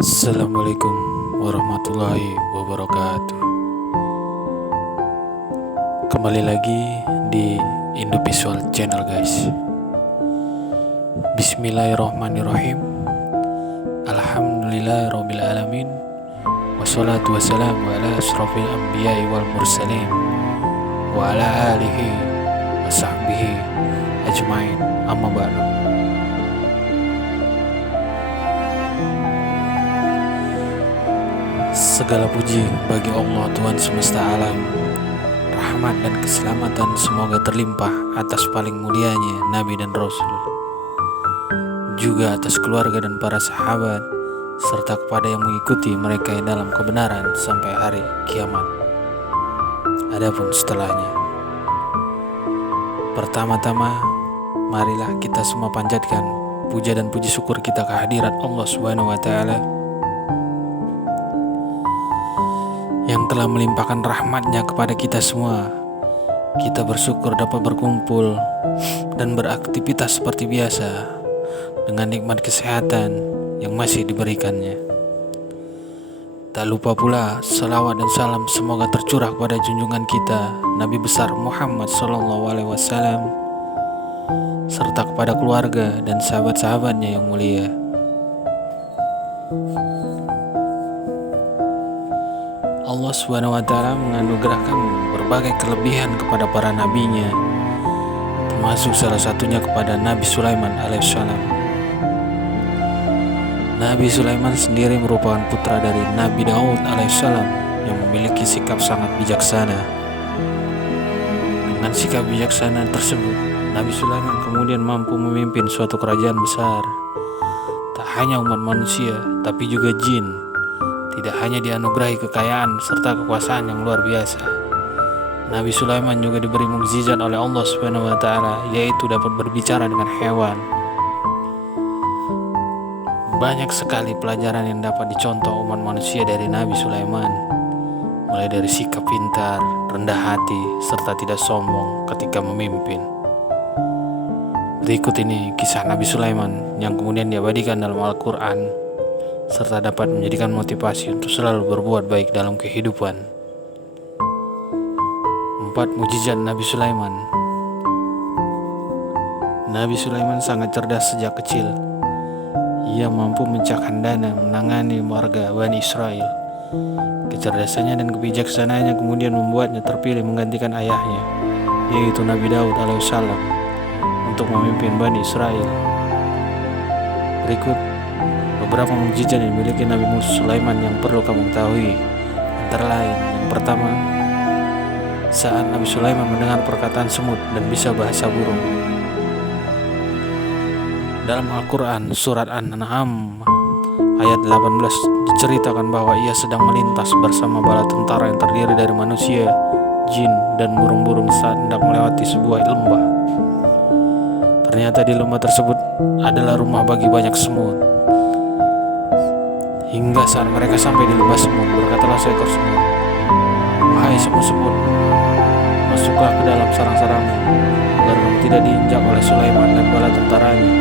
Assalamualaikum warahmatullahi wabarakatuh. Kembali lagi di Indovisual Channel guys. Bismillahirrahmanirrahim. Alhamdulillahirrabbilalamin. Wassalatu wassalamu ala asrafil anbiya'i wal mursalin wa ala alihi wa sahbihi ajmain, amma ba'du. Segala puji bagi Allah Tuhan semesta alam. Rahmat dan keselamatan semoga terlimpah atas paling mulianya Nabi dan Rasul, juga atas keluarga dan para sahabat, serta kepada yang mengikuti mereka dalam kebenaran sampai hari kiamat. Adapun setelahnya, pertama-tama marilah kita semua panjatkan puja dan puji syukur kita kehadirat Allah Subhanahu wa Ta'ala yang telah melimpahkan rahmatnya kepada kita semua. Kita bersyukur dapat berkumpul dan beraktivitas seperti biasa dengan nikmat kesehatan yang masih diberikannya. Tak lupa pula salawat dan salam semoga tercurah kepada junjungan kita Nabi besar Muhammad SAW, serta kepada keluarga dan sahabat-sahabatnya yang mulia. Allah Subhanahu wa Ta'ala menganugerahkan berbagai kelebihan kepada para nabinya, termasuk salah satunya kepada Nabi Sulaiman alaihissalam. Nabi Sulaiman sendiri merupakan putra dari Nabi Daud alaihissalam yang memiliki sikap sangat bijaksana. Dengan sikap bijaksana tersebut, Nabi Sulaiman kemudian mampu memimpin suatu kerajaan besar. Tak hanya umat manusia, tapi juga jin. Tidak hanya dianugerahi kekayaan serta kekuasaan yang luar biasa, Nabi Sulaiman juga diberi mukjizat oleh Allah Subhanahu wa Ta'ala, yaitu dapat berbicara dengan hewan. Banyak sekali pelajaran yang dapat dicontoh umat manusia dari Nabi Sulaiman, mulai dari sikap pintar, rendah hati, serta tidak sombong ketika memimpin. Berikut ini kisah Nabi Sulaiman yang kemudian diabadikan dalam Al-Quran, serta dapat menjadikan motivasi untuk selalu berbuat baik dalam kehidupan. 4 mukjizat Nabi Sulaiman. Nabi Sulaiman sangat cerdas sejak kecil. Ia mampu mencakap dana menangani warga Bani Israel. Kecerdasannya dan kebijaksanaannya kemudian membuatnya terpilih menggantikan ayahnya, yaitu Nabi Daud alaihissalam, untuk memimpin Bani Israel. Berikut beberapa mukjizat yang dimiliki Nabi Sulaiman yang perlu kamu ketahui. Antara lain, yang pertama, saat Nabi Sulaiman mendengar perkataan semut dan bisa bahasa burung. Dalam Al-Quran surat An-An'am ayat 18 diceritakan bahwa ia sedang melintas bersama bala tentara yang terdiri dari manusia, jin, dan burung-burung saat hendak melewati sebuah lembah. Ternyata di lembah tersebut adalah rumah bagi banyak semut. Hingga saat mereka sampai di lembah semut, berkatalah seekor semut, "Wahai semut-semut, masuklah ke dalam sarang-sarangmu, agar kamu tidak diinjak oleh Sulaiman dan bala tentaranya,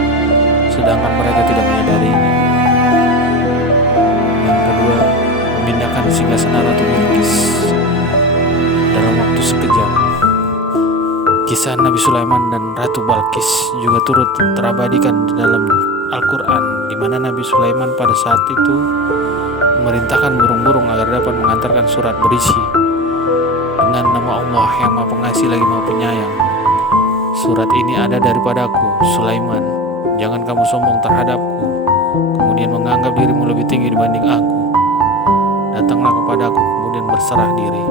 sedangkan mereka tidak menyadarinya." Yang kedua, memindahkan singgasana Ratu Bilqis dalam waktu sekejap. Kisah Nabi Sulaiman dan Ratu Bilqis juga turut terabadikan di dalam Al-Quran, di mana Nabi Sulaiman pada saat itu memerintahkan burung-burung agar dapat mengantarkan surat berisi, "Dengan nama Allah yang Maha Pengasih lagi Maha Penyayang. Surat ini ada daripadaku, Sulaiman. Jangan kamu sombong terhadapku, kemudian menganggap dirimu lebih tinggi dibanding aku. Datanglah kepadaku, kemudian berserah diri."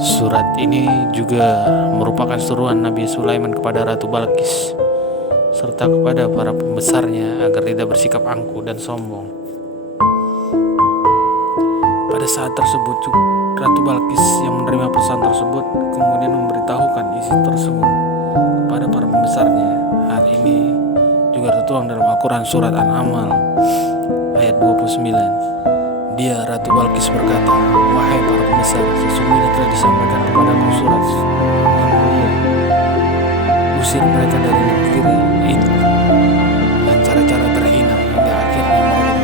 Surat ini juga merupakan seruan Nabi Sulaiman kepada Ratu Bilqis serta kepada para pembesarnya agar tidak bersikap angkuh dan sombong. Pada saat tersebut, Ratu Bilqis yang menerima pesan tersebut kemudian memberitahukan isi tersebut kepada para pembesarnya. Hal ini juga tertuang dalam Al-Quran surat An-Naml ayat 29. Dia, Ratu Bilqis, berkata, "Wahai para pembesar, sesungguhnya telah disampaikan kepadaku surat yang mulia. Usir mereka dari negeri ini dan cara-cara terhina hingga akhirnya mereka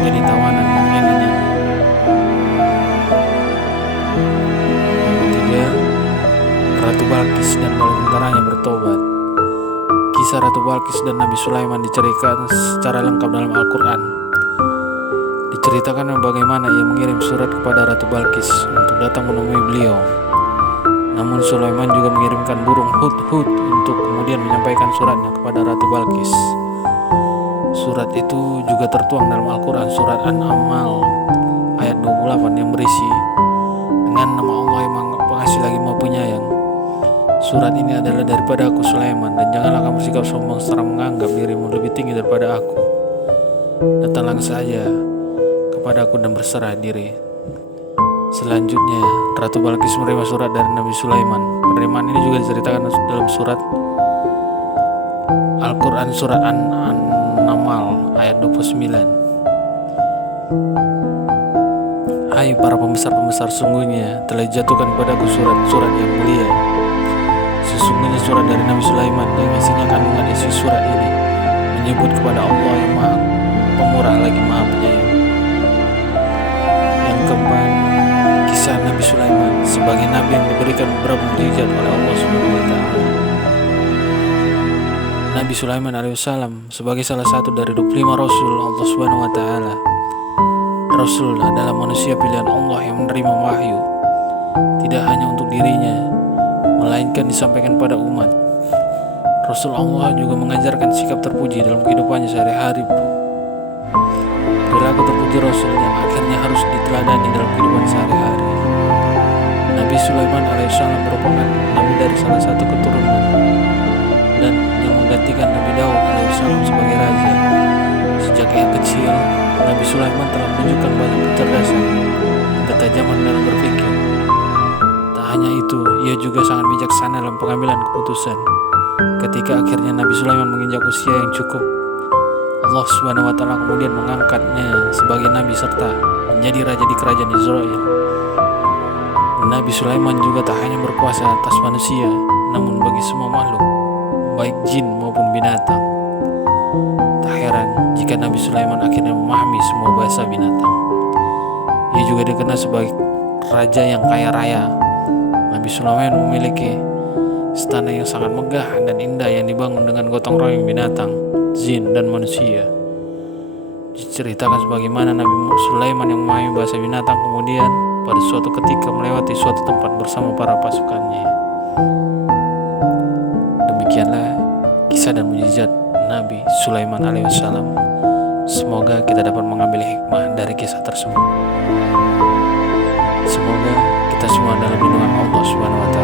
Balkis dan Nabi Sulaiman diceritakan secara lengkap dalam Al-Quran. Diceritakan bagaimana ia mengirim surat kepada Ratu Balkis untuk datang menemui beliau. Namun Sulaiman juga mengirimkan burung hud-hud untuk kemudian menyampaikan suratnya kepada Ratu Balkis. Surat itu juga tertuang dalam Al-Quran surat An-Naml ayat 28 yang berisi, dengan nama Allah yang pengasih lagi maha penyayang. Surat ini adalah daripada aku Sulaiman, dan janganlah kamu bersikap sombong serta menganggap dirimu lebih tinggi daripada aku. Datanglah saja kepada aku dan berserah diri. Selanjutnya, Ratu Balkis menerima surat dari Nabi Sulaiman. Penerimaan ini juga diceritakan dalam surat Al-Quran surat An-Naml ayat 29. Hai para pembesar-pembesar, sungguhnya telah dijatuhkan padaku surat-surat yang mulia. Sesungguhnya surat dari Nabi Sulaiman yang isinya kandungan isi surat ini menyebut kepada Allah yang maha pemurah lagi maha penyayang. Yang keempat, kisah Nabi Sulaiman sebagai nabi yang diberikan beberapa mukjizat oleh Allah SWT. Nabi Sulaiman alaihissalam sebagai salah satu dari 25 Rasul Allah SWT. Rasul adalah manusia pilihan Allah yang menerima wahyu tidak hanya untuk dirinya, melainkan disampaikan pada umat. Rasul Allah juga mengajarkan sikap terpuji dalam kehidupannya sehari-hari. Perilaku terpuji Rasul yang akhirnya harus diteladani dalam kehidupan sehari-hari. Nabi Sulaiman alaihissalam merupakan nabi dari salah satu keturunan dan yang menggantikan Nabi Daud alaihissalam sebagai raja. Sejak ia kecil, Nabi Sulaiman telah menunjukkan banyak kecerdasan dan ketajaman dalam berpikir. Tak hanya itu, ia juga sangat bijaksana dalam pengambilan keputusan. Ketika akhirnya Nabi Sulaiman menginjak usia yang cukup, Allah SWT kemudian mengangkatnya sebagai nabi serta menjadi raja di kerajaan Israel. Nabi Sulaiman juga tak hanya berkuasa atas manusia, namun bagi semua makhluk, baik jin maupun binatang. Tak heran jika Nabi Sulaiman akhirnya memahami semua bahasa binatang. Ia juga dikenal sebagai raja yang kaya raya. Nabi Sulaiman memiliki istana yang sangat megah dan indah yang dibangun dengan gotong royong binatang, jin, dan manusia. Diceritakan sebagaimana Nabi Sulaiman yang memahami bahasa binatang kemudian pada suatu ketika melewati suatu tempat bersama para pasukannya. Demikianlah kisah dan mukjizat Nabi Sulaiman alaihissalam. Semoga kita dapat mengambil hikmah dari kisah tersebut. Semoga kita semua dalam lindungan Allah SWT.